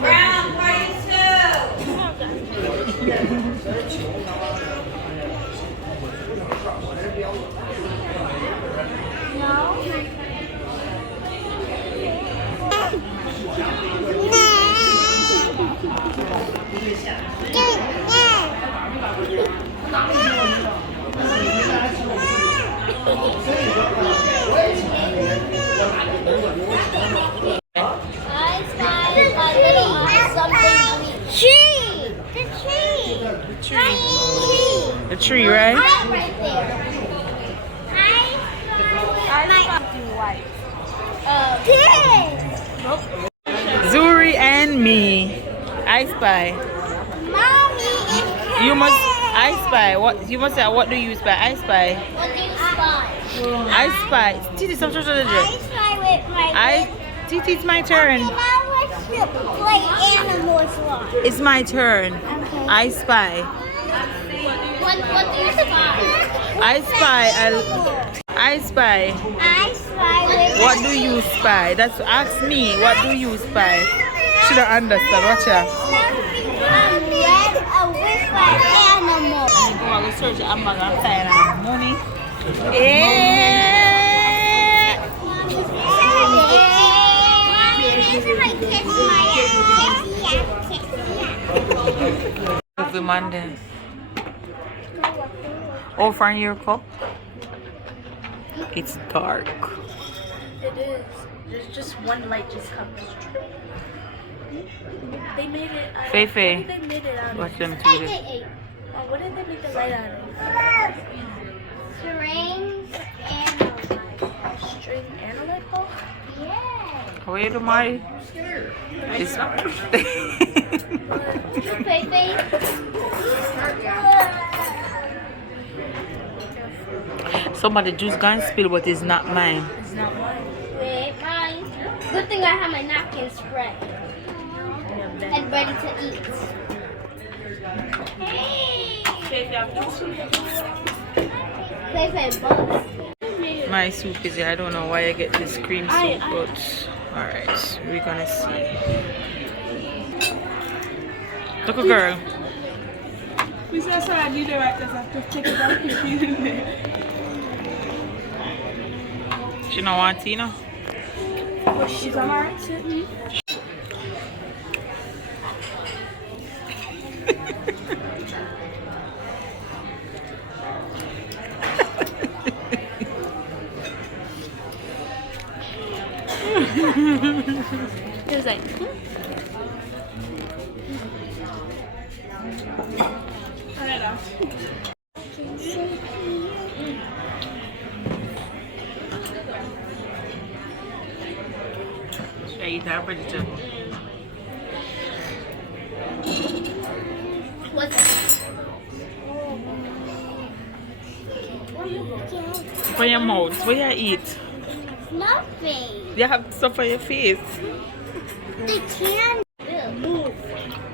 Brown 42. The tree, right? Right there. Zuri and me. I spy. Mommy, You must. I spy. What you must say? What do you spy? I spy. what do you spy? I spy. Titi, some sort of I spy with my Titi, it's my turn. Okay, now let's play animals one. It's my turn. Okay. I spy. What do you spy? I spy. I spy. I spy with What do you spy? That's ask me. What do you spy? She don't understand. Watch out. something red with an animal. Go on, go search Amazon and find money. Yeah. Mommy, these are my kiss my Every Monday. Over in your cup. It's dark. It is. There's just one light just comes. They made it out of. Feifei. What did they made it out of? Watch them do this. Oh, what did they make the light out of? Strings and String and a light bulb? yeah. Where do my? It's somebody juice gone spill, but it's not mine. It's not mine. Wait, mine. Good thing I have my napkin spread and ready to eat. Hey, bugs. My soup is here. I don't know why I get this cream soup, but alright, we're gonna see. Look, a girl. We saw I do the right because I have to take it out. She don't want Tina. But she's on our right side. It was like, I don't know. Should I eat that vegetable? What's For your mouth, what you eat? nothing? You have stuff for your face. They can move.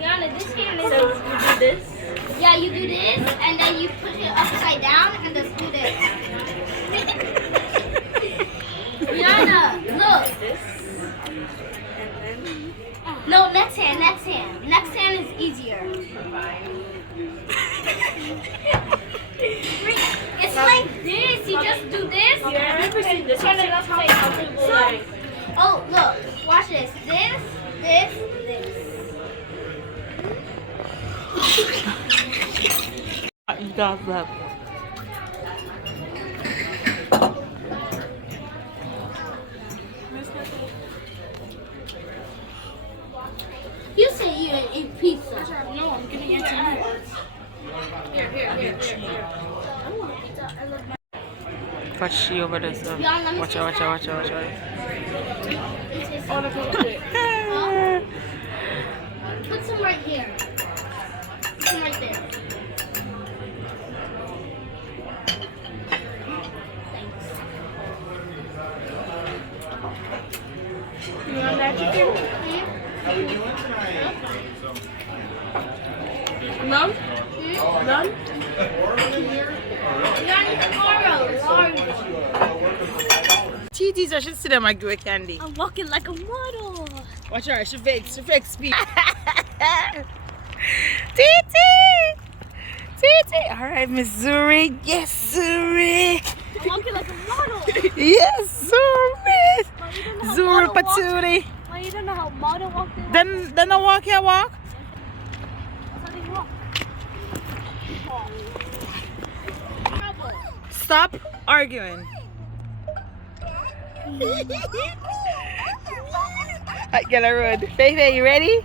Yana, this can is. So you do this? Yeah, you do this, and then you put it upside down, and just do this. Yana, look. This. No, next hand, next hand. Next hand is easier. It's like this. You just do this. Yeah, I remember seeing this. Turn it upside down. So, oh, look. Watch this. This, this, this. You got that. You say you eat pizza. No, I'm gonna get to you. Here. I want a pizza. I love my. Watch she over there. So. Yeah, let me Watch see out, watch out, watch out, watch out. Oh, look at it. Put some right here. Some right there. Thanks. You want that chicken? None? None? Tomorrow, large. TT, so I should see them and give a candy. I'm walking like a model. Watch her, she fake speed. TT! TT! Alright, Miss Zuri. Yes, Zuri! I'm walking like a model. Yes, Zuri! Zuri model Patootie. Why you don't know how model walked in? Then I walk here, walk. That's how they walk. Stop arguing. Alright, get a road. Faye, you ready?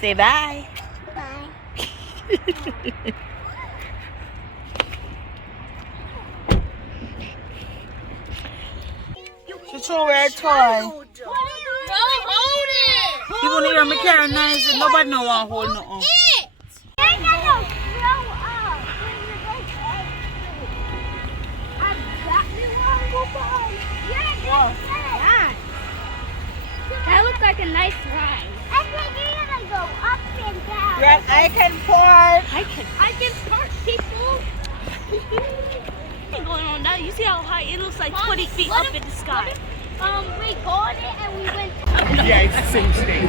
Say bye. Bye. She throw away a toy. No, hold it. You gonna hear me carry nice and nobody know what hold nothing. That looks like a nice ride. I think you're gonna go up and down. You're an icon port. I can park, people. What's going on now? You see how high it looks like 20 feet up in the sky. We got it and we went. Yeah, it's the same state.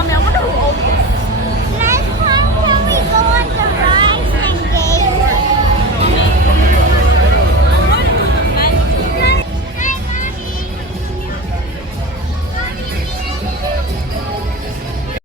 Mommy, I wonder who owns this.